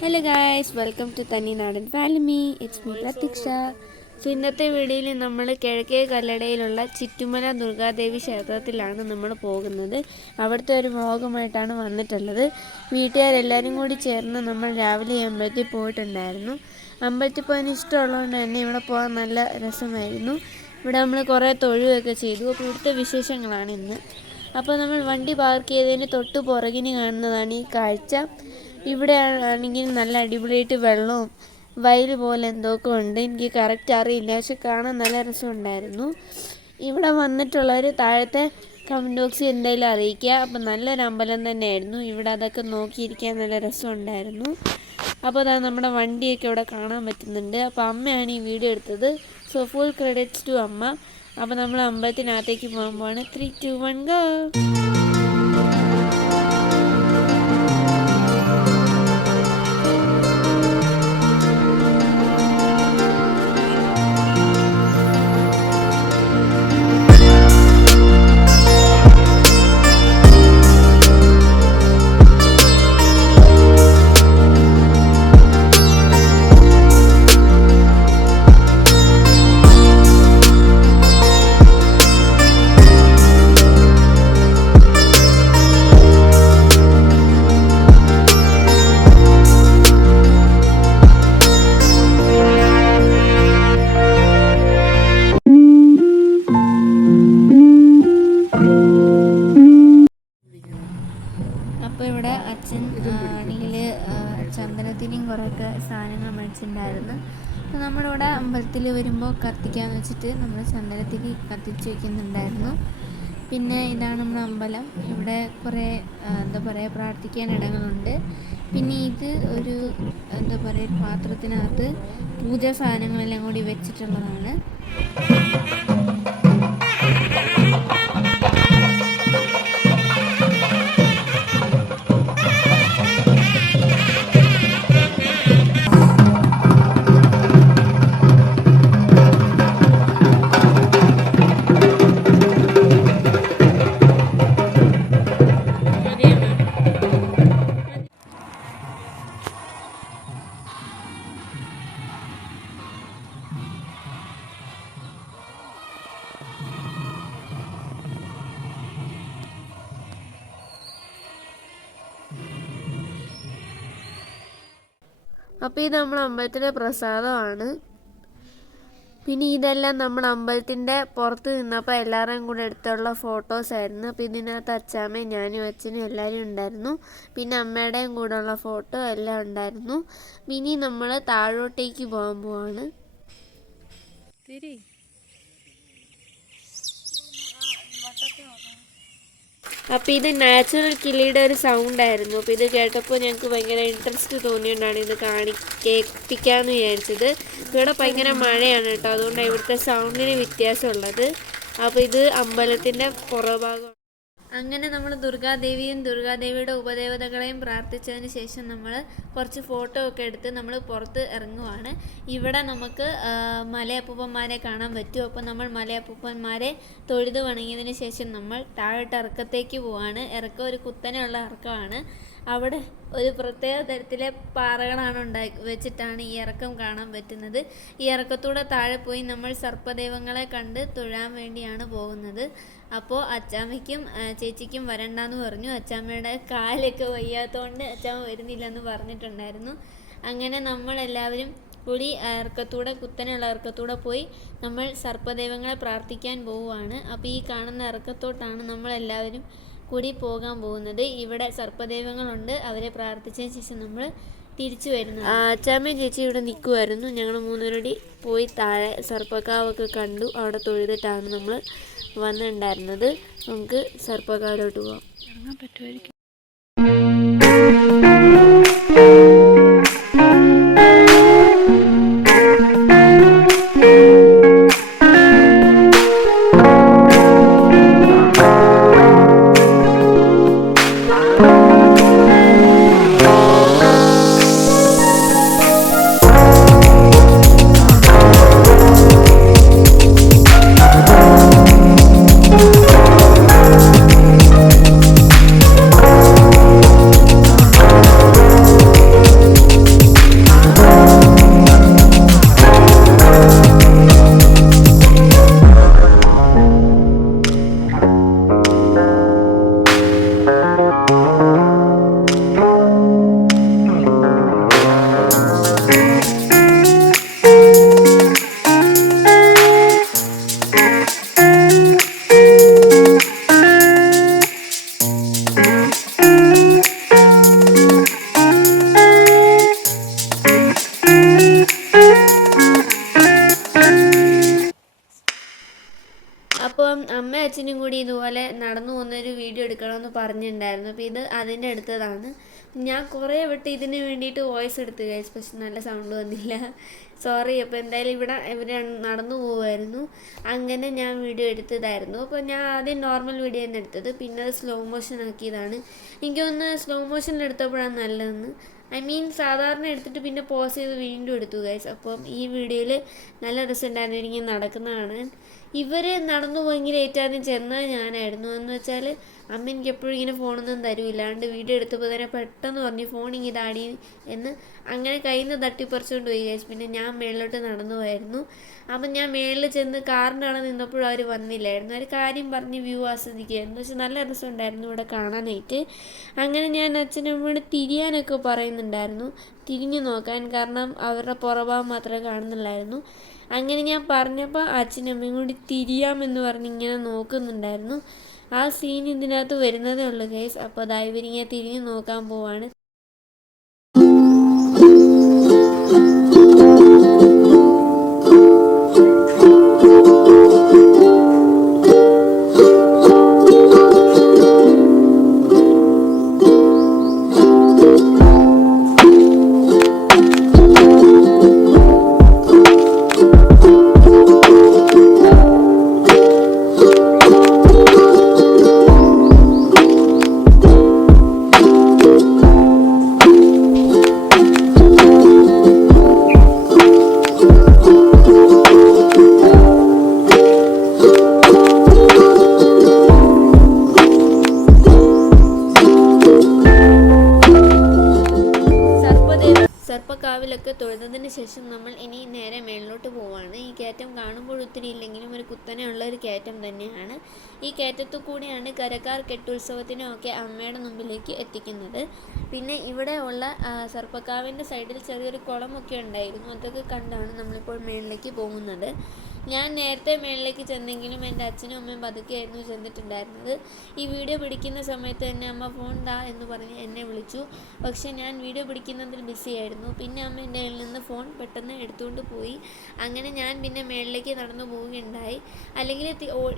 Hello guys, welcome to തനി നാടൻ family. It's me പ്രതീക്ഷ. സോ ഇന്നത്തെ വീഡിയോയിൽ നമ്മൾ കിഴക്കേ കല്ലടയിലുള്ള ചിറ്റുമല ദുർഗാദേവി ക്ഷേത്രത്തിലാണ് നമ്മൾ പോകുന്നത്. അവിടുത്തെ ഒരു വ്ളോഗുമായിട്ടാണ് വന്നിട്ടുള്ളത്. വീട്ടുകാരെല്ലാവരും കൂടി ചേർന്ന് നമ്മൾ രാവിലെ അമ്പലത്തിൽ പോയിട്ടുണ്ടായിരുന്നു. അമ്പലത്തിൽ പോകാൻ ഇഷ്ടമുള്ളതുകൊണ്ട് തന്നെ ഇവിടെ പോകാൻ നല്ല രസമായിരുന്നു. ഇവിടെ നമ്മൾ കുറേ തൊഴുകയൊക്കെ ചെയ്തു. അപ്പോൾ ഇവിടുത്തെ വിശേഷങ്ങളാണ് ഇന്ന്. അപ്പോൾ നമ്മൾ വണ്ടി പാർക്ക് ചെയ്തതിന് തൊട്ട് പുറകിന് കാണുന്നതാണ് ഈ കാഴ്ച. ഇവിടെ ആണെങ്കിൽ നല്ല അടിപൊളിയായിട്ട് വെള്ളവും വയൽ പോലെ എന്തൊക്കെ ഉണ്ട്. എനിക്ക് കറക്റ്റ് അറിയില്ല, പക്ഷെ കാണാൻ നല്ല രസമുണ്ടായിരുന്നു. ഇവിടെ വന്നിട്ടുള്ളവർ താഴത്തെ കമൻറ്റ് ബോക്സിൽ എന്തായാലും അറിയിക്കുക. അപ്പം നല്ലൊരു അമ്പലം തന്നെയായിരുന്നു. ഇവിടെ അതൊക്കെ നോക്കിയിരിക്കാൻ നല്ല രസമുണ്ടായിരുന്നു. അപ്പോൾ അതാ നമ്മുടെ വണ്ടിയൊക്കെ ഇവിടെ കാണാൻ പറ്റുന്നുണ്ട്. അപ്പോൾ അമ്മയാണ് ഈ വീഡിയോ എടുത്തത്. സോ ഫുൾ ക്രെഡിറ്റ്സ് ടു അമ്മ. അപ്പോൾ നമ്മൾ അമ്പലത്തിനകത്തേക്ക് പോകുമ്പോഴാണ് 3, 2, 1 ഗോ. അപ്പോൾ ഇവിടെ അച്ഛൻ ആണെങ്കിൽ ചന്ദനത്തിനെയും കുറേയൊക്കെ സാധനങ്ങൾ മേടിച്ചിട്ടുണ്ടായിരുന്നു. അപ്പോൾ നമ്മളിവിടെ അമ്പലത്തിൽ വരുമ്പോൾ കത്തിക്കാന്ന് വെച്ചിട്ട് നമ്മൾ ചന്ദനത്തിരി കത്തിച്ച് വയ്ക്കുന്നുണ്ടായിരുന്നു. പിന്നെ ഇതാണ് നമ്മുടെ അമ്പലം. ഇവിടെ കുറേ പ്രാർത്ഥിക്കാൻ ഇടങ്ങളുണ്ട്. പിന്നെ ഇത് ഒരു പാത്രത്തിനകത്ത് പൂജാ സാധനങ്ങളെല്ലാം കൂടി വെച്ചിട്ടുള്ളതാണ്. അപ്പോൾ ഇത് നമ്മൾ അമ്പലത്തിൻ്റെ പ്രസാദമാണ്. പിന്നെ ഇതെല്ലാം നമ്മൾ അമ്പലത്തിൻ്റെ പുറത്ത് നിന്നപ്പോൾ എല്ലാവരും കൂടെ എടുത്തുള്ള ഫോട്ടോസായിരുന്നു. അപ്പോൾ ഇതിനകത്ത് അച്ചാമ്മയും ഞാനും അച്ഛനും എല്ലാവരും ഉണ്ടായിരുന്നു. പിന്നെ അമ്മയുടെയും കൂടെ ഉള്ള ഫോട്ടോ എല്ലാം ഉണ്ടായിരുന്നു. ഇനി നമ്മൾ താഴോട്ടേക്ക് പോകാൻ പോവാണ്. അപ്പോൾ ഇത് നാച്ചുറൽ കിളിയുടെ ഒരു സൗണ്ടായിരുന്നു. അപ്പോൾ ഇത് കേട്ടപ്പോൾ ഞങ്ങൾക്ക് ഭയങ്കര ഇൻട്രസ്റ്റ് തോന്നിയോണ്ടാണ് ഇത് കേൾപ്പിക്കാമെന്ന് വിചാരിച്ചത്. ഇവിടെ ഭയങ്കര മഴയാണ് കേട്ടോ, അതുകൊണ്ടാണ് ഇവിടുത്തെ സൗണ്ടിന് വ്യത്യാസമുള്ളത്. അപ്പോൾ ഇത് അമ്പലത്തിൻ്റെ പുറഭാഗം. അങ്ങനെ നമ്മൾ ദുർഗാദേവിയുടെ ഉപദേവതകളെയും പ്രാർത്ഥിച്ചതിന് ശേഷം നമ്മൾ കുറച്ച് ഫോട്ടോ ഒക്കെ എടുത്ത് നമ്മൾ പുറത്ത് ഇറങ്ങുവാണ്. ഇവിടെ നമുക്ക് മലയപ്പൂപ്പന്മാരെ കാണാൻ പറ്റും. അപ്പോൾ നമ്മൾ മലയപ്പൂപ്പന്മാരെ തൊഴുത് വണങ്ങിയതിന് ശേഷം നമ്മൾ താഴോട്ട് ഇറക്കത്തേക്ക് പോവാണ്. ഇറക്കം ഒരു കുത്തനെയുള്ള ഇറക്കമാണ്. അവിടെ ഒരു പ്രത്യേക തരത്തിലെ പാറകളാണ് വെച്ചിട്ടാണ് ഈ ഇറക്കം കാണാൻ പറ്റുന്നത്. ഈ ഇറക്കത്തൂടെ താഴെ പോയി നമ്മൾ സർപ്പദൈവങ്ങളെ കണ്ട് തൊഴാൻ വേണ്ടിയാണ് പോകുന്നത്. അപ്പോൾ അച്ചാമ്മയ്ക്കും ചേച്ചിക്കും വരണ്ടെന്ന് പറഞ്ഞു. അച്ചാമ്മയുടെ കാലൊക്കെ വയ്യാത്തതുകൊണ്ട് അച്ചാമ്മ വരുന്നില്ലെന്ന് പറഞ്ഞിട്ടുണ്ടായിരുന്നു. അങ്ങനെ നമ്മളെല്ലാവരും കൂടി കുത്തനെയുള്ള ഇറക്കത്തൂടെ പോയി നമ്മൾ സർപ്പദൈവങ്ങളെ പ്രാർത്ഥിക്കാൻ പോവുകയാണ്. അപ്പോൾ ഈ കാണുന്ന ഇറക്കത്തോട്ടാണ് നമ്മളെല്ലാവരും കൂടി പോകാൻ പോകുന്നത്. ഇവിടെ സർപ്പദൈവങ്ങളുണ്ട്, അവരെ പ്രാർത്ഥിച്ചതിന് ശേഷം നമ്മൾ തിരിച്ചു വരുന്നു. അച്ചാമ്മയും ചേച്ചി ഇവിടെ നിൽക്കുമായിരുന്നു. ഞങ്ങൾ 3 പേരോടി പോയി താഴെ സർപ്പക്കാവൊക്കെ കണ്ടു. അവിടെ തൊഴുതിട്ടാണ് നമ്മൾ വന്നിട്ടുണ്ടായിരുന്നത്. നമുക്ക് സർപ്പക്കാവിലോട്ട് പോകാം. ഇറങ്ങാൻ പറ്റുമായിരിക്കും. പോലെ നടന്നു പോകുന്നൊരു വീഡിയോ എടുക്കണമെന്ന് പറഞ്ഞിട്ടുണ്ടായിരുന്നു. അപ്പോൾ ഇത് അതിൻ്റെ അടുത്തതാണ്. ഞാൻ കുറേ വട്ടം ഇതിന് വേണ്ടിയിട്ട് വോയിസ് എടുത്തു ഗൈസ്, പക്ഷെ നല്ല സൗണ്ട് വന്നില്ല, സോറി. അപ്പോൾ എന്തായാലും ഇവർ നടന്നു പോകുമായിരുന്നു, അങ്ങനെ ഞാൻ വീഡിയോ എടുത്തതായിരുന്നു. അപ്പോൾ ഞാൻ ആദ്യം നോർമൽ വീഡിയോ തന്നെ എടുത്തത്, പിന്നെ അത് സ്ലോ മോഷൻ ആക്കിയതാണ്. എനിക്കൊന്ന് സ്ലോ മോഷനിൽ എടുത്തപ്പോഴാണ് നല്ലതെന്ന്. സാധാരണ എടുത്തിട്ട് പിന്നെ പോസ് ചെയ്ത് വീണ്ടും എടുത്തു ഗൈസ്. അപ്പം ഈ വീഡിയോയിൽ നല്ല രസമുണ്ടായിരുന്നു എനിക്ക് നടക്കുന്നതാണ്. ഇവർ നടന്നു പോയെങ്കിൽ ഏറ്റവും ചെന്നാൽ ഞാനായിരുന്നു. എന്ന് വെച്ചാൽ അമ്മ എനിക്ക് എപ്പോഴും ഇങ്ങനെ ഫോണൊന്നും തരൂല്ല, അതുകൊണ്ട് വീഡിയോ എടുത്തപ്പോൾ തന്നെ പെട്ടെന്ന് പറഞ്ഞു ഫോൺ ഇങ്ങനെ ഇതാടി എന്ന്. അങ്ങനെ കയ്യിൽ നിന്ന് തട്ടിപ്പറിച്ചുകൊണ്ട് പോയി ഗൈസ്. പിന്നെ ഞാൻ മേളിലോട്ട് നടന്നു പോയായിരുന്നു. അപ്പം ഞാൻ മേളിൽ ചെന്ന് കാറിൻ്റെ അവിടെ നിന്നപ്പോഴും അവർ വന്നില്ലായിരുന്നു. ഒരു കാര്യം പറഞ്ഞ് വ്യൂ ആസ്വദിക്കുകയായിരുന്നു. പക്ഷെ നല്ല രസമുണ്ടായിരുന്നു ഇവിടെ കാണാനായിട്ട്. അങ്ങനെ ഞാൻ അച്ഛനും അമ്മയോട് തിരിയാനൊക്കെ പറയുന്നുണ്ടായിരുന്നു, തിരിഞ്ഞു നോക്കാൻ, കാരണം അവരുടെ പുറഭാഗം മാത്രമേ കാണുന്നുള്ളായിരുന്നു. അങ്ങനെ ഞാൻ പറഞ്ഞപ്പോൾ അച്ഛനും അമ്മയും കൂടി തിരിയാമെന്ന് പറഞ്ഞ് ഇങ്ങനെ നോക്കുന്നുണ്ടായിരുന്നു. ആ സീൻ ഇതിനകത്ത് വരുന്നതേ ഉള്ളൂ ഗൈസ്. അപ്പോൾ അതാ ഇവരിങ്ങനെ തിരിഞ്ഞു നോക്കാൻ പോവാണ്. സർപ്പക്കാവിലൊക്കെ തൊഴുന്നതിന് ശേഷം നമ്മൾ ഇനി നേരെ മേളിലോട്ട് പോവാണ്. ഈ കയറ്റം കാണുമ്പോൾ ഒത്തിരി ഇല്ലെങ്കിലും ഒരു കുത്തനെയുള്ള ഒരു കയറ്റം തന്നെയാണ്. ഈ കയറ്റത്തു കൂടിയാണ് കരക്കാർ കെട്ടുത്സവത്തിനൊക്കെ അമ്മയുടെ മുമ്പിലേക്ക് എത്തിക്കുന്നത്. പിന്നെ ഇവിടെ ഉള്ള സർപ്പക്കാവിൻ്റെ സൈഡിൽ ചെറിയൊരു കുളമൊക്കെ ഉണ്ടായിരുന്നു. അതൊക്കെ കണ്ടാണ് നമ്മളിപ്പോൾ മേളിലേക്ക് പോകുന്നത്. ഞാൻ നേരത്തെ മേളിലേക്ക് ചെന്നെങ്കിലും എൻ്റെ അച്ഛനും അമ്മയും പതുക്കെയായിരുന്നു ചെന്നിട്ടുണ്ടായിരുന്നത്. ഈ വീഡിയോ പിടിക്കുന്ന സമയത്ത് തന്നെ അമ്മ ഫോൺ താ എന്ന് പറഞ്ഞ് എന്നെ വിളിച്ചു. പക്ഷേ ഞാൻ വീഡിയോ പിടിക്കുന്നതിൽ ബിസിയായിരുന്നു. പിന്നെ അമ്മ എൻ്റെ കയ്യിൽ നിന്ന് ഫോൺ പെട്ടെന്ന് എടുത്തുകൊണ്ട് പോയി. അങ്ങനെ ഞാൻ പിന്നെ മേളിലേക്ക് നടന്നു പോവുകയുണ്ടായി. അല്ലെങ്കിൽ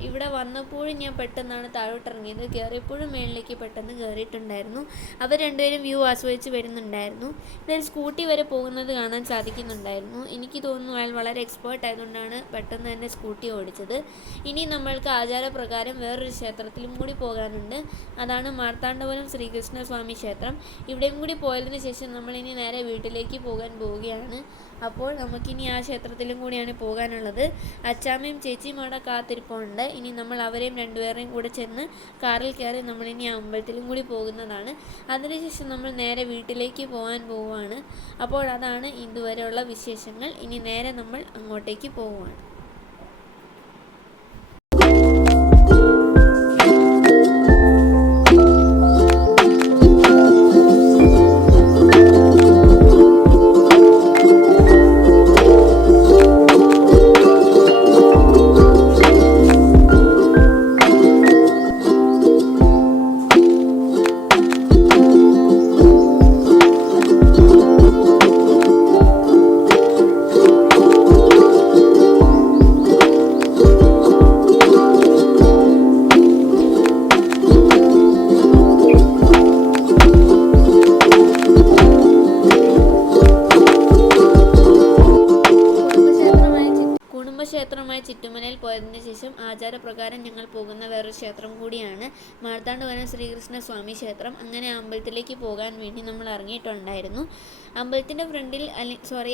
ഇവിടെ വന്നപ്പോഴും ഞാൻ പെട്ടെന്നാണ് താഴോട്ടിറങ്ങിയത്, കയറിയപ്പോഴും മേളിലേക്ക് പെട്ടെന്ന് കയറിയിട്ടുണ്ടായിരുന്നു. അവർ രണ്ടുപേരും വ്യൂ ആസ്വദിച്ച് വരുന്നുണ്ടായിരുന്നു. ഇതിൽ സ്കൂട്ടി വരെ പോകുന്നത് കാണാൻ സാധിക്കുന്നുണ്ടായിരുന്നു. എനിക്ക് തോന്നുന്നു അയാൾ വളരെ എക്സ്പേർട്ട് ആയതുകൊണ്ടാണ് പെട്ടെന്ന് തന്നെ സ്കൂട്ടി ഓടിച്ചത്. ഇനി നമ്മൾക്ക് ആചാരപ്രകാരം വേറൊരു ക്ഷേത്രത്തിലും കൂടി പോകാനുണ്ട്. അതാണ് മാർത്താണ്ഡപുരം ശ്രീകൃഷ്ണസ്വാമി ക്ഷേത്രം. ഇവിടെയും കൂടി പോയതിനു ശേഷം നമ്മളിനി നേരെ വീട്ടിലേക്ക് പോകാൻ പോവുകയാണ്. അപ്പോൾ നമുക്കിനി ആ ക്ഷേത്രത്തിലും കൂടിയാണ് പോകാനുള്ളത്. അച്ചാമ്മയും ചേച്ചിയും അവിടെ കാത്തിരിപ്പുണ്ട്. ഇനി നമ്മൾ അവരെയും രണ്ടുപേരെയും കൂടെ ചെന്ന് കാറിൽ കയറി നമ്മളിനി ആ അമ്പലത്തിലും കൂടി പോകുന്നതാണ്. അതിനുശേഷം നമ്മൾ നേരെ വീട്ടിലേക്ക് പോകാൻ പോവുകയാണ്. അപ്പോൾ അതാണ് ഇതുവരെയുള്ള വിശേഷങ്ങൾ. ഇനി നേരെ നമ്മൾ അങ്ങോട്ടേക്ക് പോവുകയാണ്. ക്ഷേത്രമായ ചിറ്റുമലയിൽ പോയതിന് ശേഷം ആചാരപ്രകാരം ഞങ്ങൾ പോകുന്ന വേറൊരു ക്ഷേത്രം കൂടിയാണ് മാർത്താണ്ഡവനം ശ്രീകൃഷ്ണസ്വാമി ക്ഷേത്രം. അങ്ങനെ അമ്പലത്തിലേക്ക് പോകാൻ വേണ്ടി നമ്മൾ ഇറങ്ങിയിട്ടുണ്ടായിരുന്നു. അമ്പലത്തിൻ്റെ ഫ്രണ്ടിൽ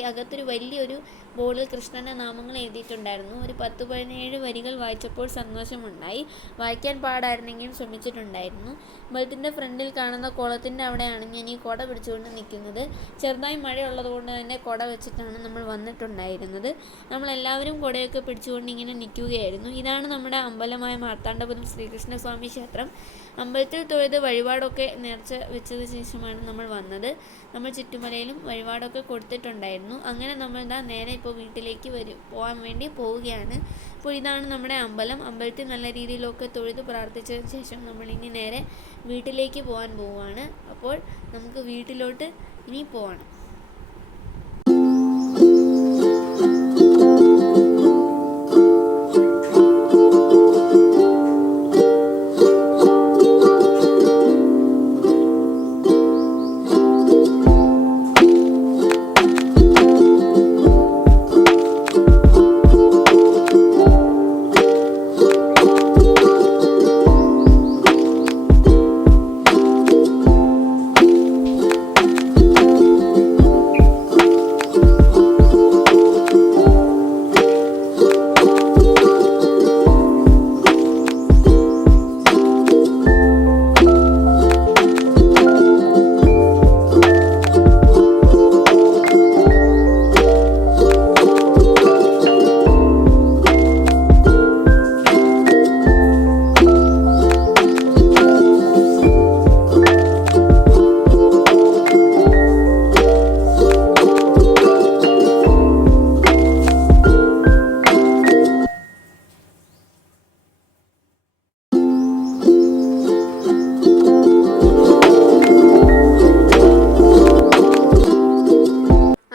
അകത്തൊരു വലിയൊരു ബോർഡിൽ കൃഷ്ണൻ്റെ നാമങ്ങൾ എഴുതിയിട്ടുണ്ടായിരുന്നു. ഒരു 10-17 വരികൾ വായിച്ചപ്പോൾ സന്തോഷമുണ്ടായി. വായിക്കാൻ പാടായിരുന്നെങ്കിലും ശ്രമിച്ചിട്ടുണ്ടായിരുന്നു. അമ്പലത്തിൻ്റെ ഫ്രണ്ടിൽ കാണുന്ന കുളത്തിൻ്റെ അവിടെയാണ് ഞാൻ ഈ കുട പിടിച്ചുകൊണ്ട് നിൽക്കുന്നത്. ചെറുതായി മഴയുള്ളത് കൊണ്ട് തന്നെ കുട വെച്ചിട്ടാണ് നമ്മൾ വന്നിട്ടുണ്ടായിരുന്നത്. നമ്മളെല്ലാവരും കുടയൊക്കെ പിടിച്ചുകൊണ്ട് ഇങ്ങനെ നിൽക്കുകയായിരുന്നു. ഇതാണ് നമ്മുടെ അമ്പലമായ മാർത്താണ്ഡപുരം ശ്രീകൃഷ്ണസ്വാമി ക്ഷേത്രം. അമ്പലത്തിൽ തൊഴുത് വഴിപാടൊക്കെ നേർച്ച വെച്ചതിന് ശേഷമാണ് നമ്മൾ വന്നത്. നമ്മൾ ചുറ്റുമലയിലും വഴിപാടൊക്കെ കൊടുത്തിട്ടുണ്ടായിരുന്നു. അങ്ങനെ നമ്മൾ നേരെ ഇപ്പോൾ വീട്ടിലേക്ക് പോകാൻ വേണ്ടി പോവുകയാണ്. അപ്പോൾ ഇതാണ് നമ്മുടെ അമ്പലം. അമ്പലത്തിൽ നല്ല രീതിയിലൊക്കെ തൊഴുത് പ്രാർത്ഥിച്ചതിന് ശേഷം നമ്മളിനി നേരെ വീട്ടിലേക്ക് പോകാൻ പോവുകയാണ്. അപ്പോൾ നമുക്ക് വീട്ടിലോട്ട് ഇനി പോവാണ്.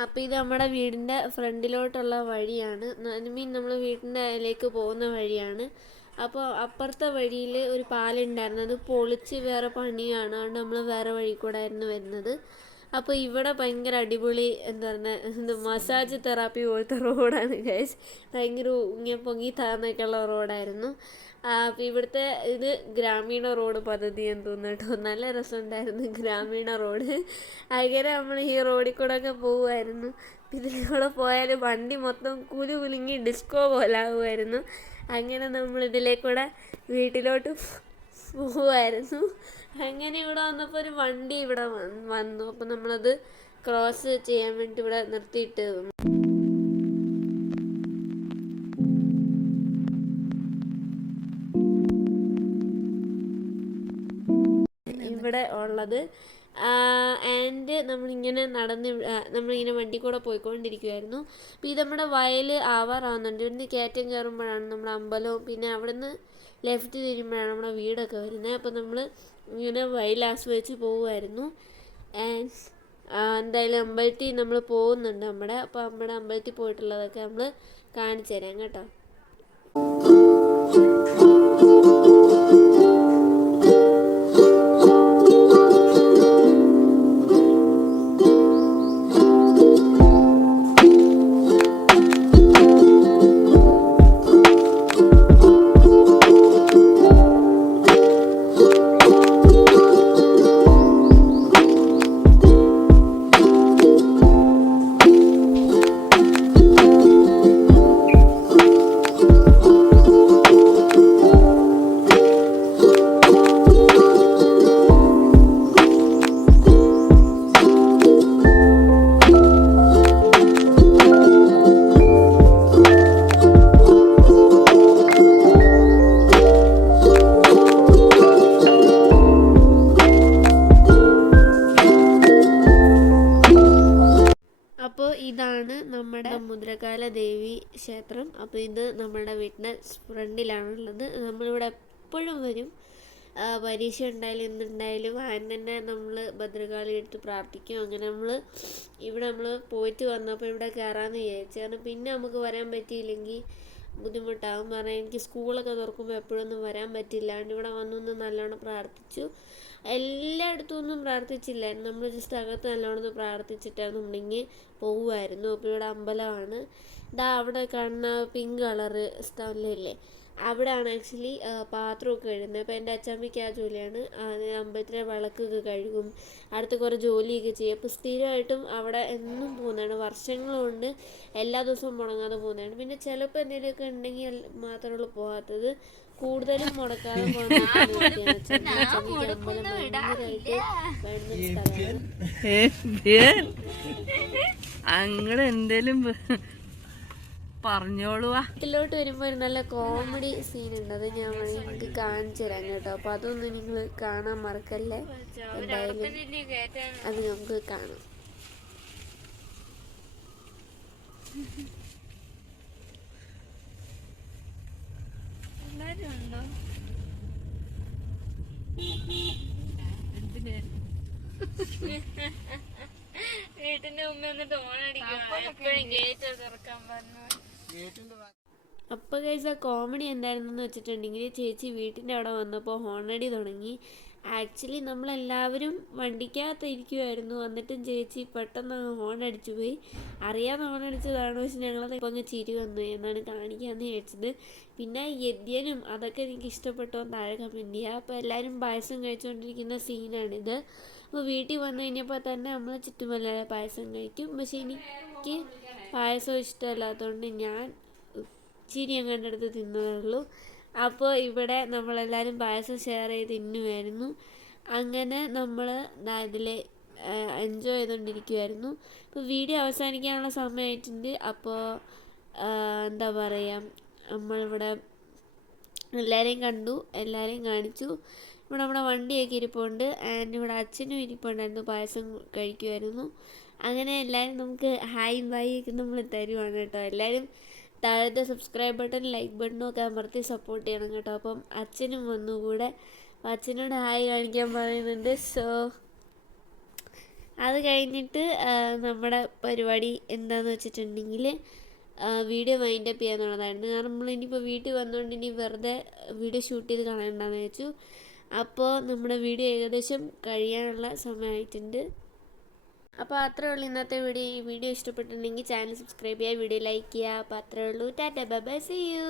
അപ്പോൾ ഇത് നമ്മുടെ വീടിൻ്റെ ഫ്രണ്ടിലോട്ടുള്ള വഴിയാണ്, മീൻ നമ്മൾ വീടിൻ്റെ അതിലേക്ക് പോകുന്ന വഴിയാണ്. അപ്പോൾ അപ്പുറത്തെ വഴിയിൽ ഒരു പാലുണ്ടായിരുന്നു, അത് പൊളിച്ച് വേറെ പണിയാണ്, അതുകൊണ്ട് നമ്മൾ വേറെ വഴി കൂടെ ആയിരുന്നു വരുന്നത്. അപ്പോൾ ഇവിടെ ഭയങ്കര അടിപൊളി എന്താ പറയുക, മസാജ് തെറാപ്പി പോലത്തെ റോഡാണ് ഗൈസ്. ഭയങ്കര ഇങ്ങനെ പൊങ്ങി താന്നൊക്കെയുള്ള റോഡായിരുന്നു. അപ്പോൾ ഇവിടുത്തെ ഇത് ഗ്രാമീണ റോഡ് പദ്ധതി എന്ന് തോന്നുന്നു കേട്ടോ. നല്ല രസമുണ്ടായിരുന്നു ഗ്രാമീണ റോഡ്. അങ്ങനെ നമ്മൾ ഈ റോഡിൽ കൂടെ ഒക്കെ പോകുമായിരുന്നു. ഇതിലൂടെ പോയാൽ വണ്ടി മൊത്തം കുലുങ്ങി ഡിസ്കോ പോലെ ആകുമായിരുന്നു. അങ്ങനെ നമ്മൾ ഇതിലേക്കൂടെ വീട്ടിലോട്ട് പോവുമായിരുന്നു. അങ്ങനെ ഇവിടെ വന്നപ്പോൾ ഒരു വണ്ടി ഇവിടെ വന്നു. അപ്പോൾ നമ്മളത് ക്രോസ് ചെയ്യാൻ വേണ്ടി ഇവിടെ നിർത്തിയിട്ട് ഇവിടെ ഉള്ളത്. ആൻഡ് നമ്മളിങ്ങനെ വണ്ടി കൂടെ പോയിക്കൊണ്ടിരിക്കുമായിരുന്നു. അപ്പോൾ ഇത് നമ്മുടെ വയൽ ആവാറാവുന്നുണ്ട്. ഇവിടുന്ന് കയറ്റം കയറുമ്പോഴാണ് നമ്മുടെ അമ്പലവും, പിന്നെ അവിടുന്ന് ലെഫ്റ്റ് തിരിയുമ്പോഴാണ് നമ്മുടെ വീടൊക്കെ വരുന്നത്. അപ്പോൾ നമ്മൾ ഇങ്ങനെ വയൽ ആസ്വദിച്ച് പോകുമായിരുന്നു. ആൻഡ് എന്തായാലും അമ്പലത്തിൽ നമ്മൾ പോകുന്നുണ്ട് അപ്പോൾ നമ്മുടെ അമ്പലത്തിൽ പോയിട്ടുള്ളതൊക്കെ നമ്മൾ കാണിച്ചു തരാം കേട്ടോ. അപ്പോൾ ഇതാണ് നമ്മുടെ മുദ്രകാല ദേവി ക്ഷേത്രം. അപ്പോൾ ഇത് നമ്മുടെ വീട്ടിൻ്റെ ഫ്രണ്ടിലാണുള്ളത്. നമ്മളിവിടെ എപ്പോഴും വരും. പരീക്ഷ ഉണ്ടായാലും എന്തുണ്ടായാലും ആദ്യം തന്നെ നമ്മൾ ഭദ്രകാളി എടുത്ത് പ്രാർത്ഥിക്കും. അങ്ങനെ നമ്മൾ പോയിട്ട് വന്നപ്പോൾ ഇവിടെ കയറാമെന്ന് വിചാരിച്ചു. കാരണം പിന്നെ നമുക്ക് വരാൻ പറ്റിയില്ലെങ്കിൽ ബുദ്ധിമുട്ടാകും. കാരണം എനിക്ക് സ്കൂളൊക്കെ തുറക്കുമ്പോൾ എപ്പോഴൊന്നും വരാൻ പറ്റില്ല. അതുകൊണ്ട് ഇവിടെ വന്നൊന്ന് നല്ലോണം പ്രാർത്ഥിച്ചു. എല്ലായിടത്തും ഒന്നും പ്രാർത്ഥിച്ചില്ലായിരുന്നു, നമ്മൾ ജസ്റ്റ് അകത്ത് നല്ലോണം പ്രാർത്ഥിച്ചിട്ടാണെന്നുണ്ടെങ്കിൽ പോകുമായിരുന്നു. അപ്പോൾ ഇവിടെ അമ്പലമാണ്. അവിടെ കാണുന്ന പിങ്ക് കളറ് സ്ഥലമില്ലേ, അവിടെയാണ് ആക്ച്വലി പാത്രമൊക്കെ കഴുകുന്നത്. അപ്പോൾ എൻ്റെ അച്ചാമ്മയ്ക്ക് ആ ജോലിയാണ്. അമ്പലത്തിലെ വിളക്കൊക്കെ കഴുകും, അടുത്ത് കുറേ ജോലിയൊക്കെ ചെയ്യും. അപ്പോൾ സ്ഥിരമായിട്ടും അവിടെ എന്നും പോകുന്നതാണ്, വർഷങ്ങൾ കൊണ്ട് എല്ലാ ദിവസവും മുടങ്ങാതെ പോകുന്നതാണ്. പിന്നെ ചിലപ്പോൾ എന്തെങ്കിലുമൊക്കെ ഉണ്ടെങ്കിൽ മാത്രമുള്ളൂ പോകാത്തത്. കൂടുതലും മുടക്കാതെ പോകുന്ന അങ്ങനെ എന്തേലും പറഞ്ഞോളുവാ. വീട്ടിലോട്ട് വരുമ്പോൾ ഒരു നല്ല കോമഡി സീൻ ഉണ്ട്, അത് ഞാൻ നിങ്ങൾക്ക് കാണിച്ചു തരാം കേട്ടോ. അപ്പോൾ അതൊന്നും നിങ്ങൾ കാണാൻ മറക്കല്ലേ. എന്തായാലും അത് നമുക്ക് കാണാം. വീട്ടിന്റെ മുമ്പ് വന്നിട്ട് ഓണടിക്കും, ഗേറ്റ് തുറക്കാൻ പറഞ്ഞു. അപ്പോൾ ഗൈസ് ആ കോമഡി എന്തായിരുന്നെന്ന് വെച്ചിട്ടുണ്ടെങ്കിൽ, ചേച്ചി വീട്ടിൻ്റെ അവിടെ വന്നപ്പോൾ ഹോണടി തുടങ്ങി. ആക്ച്വലി നമ്മളെല്ലാവരും വണ്ടിക്കകത്ത് ഇരിക്കുമായിരുന്നു. എന്നിട്ടും ചേച്ചി പെട്ടെന്ന് ഹോൺ അടിച്ചു പോയി. അറിയാതെ ഹോൺ അടിച്ചതാണ്, പക്ഷെ ഞങ്ങളത് ഇപ്പോൾ അങ്ങ് ചിരി വന്നു എന്നാണ് കാണിക്കാമെന്ന് ചോദിച്ചത്. പിന്നെ യദ്യനും അതൊക്കെ എനിക്ക് ഇഷ്ടപ്പെട്ടോ താഴെ കമൻറ്റ് ചെയ്യുക. അപ്പോൾ എല്ലാവരും പായസം കഴിച്ചുകൊണ്ടിരിക്കുന്ന സീനാണിത്. അപ്പോൾ വീട്ടിൽ വന്നു കഴിഞ്ഞപ്പോൾ തന്നെ നമ്മൾ ചുറ്റുമല്ല പായസം കഴിക്കും. പക്ഷെ എനിക്ക് പായസം ഇഷ്ടമല്ലാത്തതുകൊണ്ട് ഞാൻ ഇച്ചിരി അങ്ങോട്ട് എടുത്ത് തിന്നതേ ഉള്ളൂ. അപ്പോൾ ഇവിടെ നമ്മളെല്ലാവരും പായസം ഷെയർ ചെയ്ത് തിന്നുമായിരുന്നു. അങ്ങനെ നമ്മൾ ഇതിൽ എൻജോയ് ചെയ്തുകൊണ്ടിരിക്കുമായിരുന്നു. ഇപ്പോൾ വീഡിയോ അവസാനിക്കാനുള്ള സമയമായിട്ടുണ്ട്. അപ്പോൾ എന്താ പറയുക, നമ്മളിവിടെ എല്ലാവരെയും കണ്ടു, എല്ലാവരെയും കാണിച്ചു. ഇവിടെ നമ്മുടെ വണ്ടിയൊക്കെ ഇരിപ്പുണ്ട്. ആൻഡ് ഇവിടെ അച്ഛനും ഇരിപ്പുണ്ടായിരുന്നു, പായസം കഴിക്കുമായിരുന്നു. അങ്ങനെ എല്ലാവരും നമുക്ക് ഹായ് ബൈ ഒക്കെ നമ്മൾ തരുവാണ് കേട്ടോ. എല്ലാവരും താഴത്തെ സബ്സ്ക്രൈബ് ബട്ടൺ ലൈക്ക് ബട്ടണും ഒക്കെ അമർത്തി സപ്പോർട്ട് ചെയ്യണം കേട്ടോ. അപ്പം അച്ഛനും വന്നു കൂടെ, അച്ഛനോട് ഹായ് കാണിക്കാൻ പറയുന്നുണ്ട്. സോ അത് കഴിഞ്ഞിട്ട് നമ്മുടെ പരിപാടി എന്താണെന്ന് വെച്ചിട്ടുണ്ടെങ്കിൽ വീഡിയോ വൈൻഡപ്പ് ചെയ്യാന്നുള്ളതായിരുന്നു. കാരണം നമ്മളിനിയിപ്പോൾ വീട്ടിൽ വന്നുകൊണ്ട് ഇനി വെറുതെ വീഡിയോ ഷൂട്ട് ചെയ്ത് കളയണ്ടെന്ന് വെച്ചു. അപ്പോൾ നമ്മുടെ വീഡിയോ ഏകദേശം കഴിയാനുള്ള സമയമായിട്ടുണ്ട്. അപ്പോൾ അത്രേ ഉള്ളൂ ഇന്നത്തെ വീഡിയോ. ഈ വീഡിയോ ഇഷ്ടപ്പെട്ടിട്ടുണ്ടെങ്കിൽ ചാനൽ സബ്സ്ക്രൈബ് ചെയ്യുക, വീഡിയോ ലൈക്ക് ചെയ്യുക. അപ്പോൾ അത്രേ ഉള്ളൂ. Tata bye bye, see U.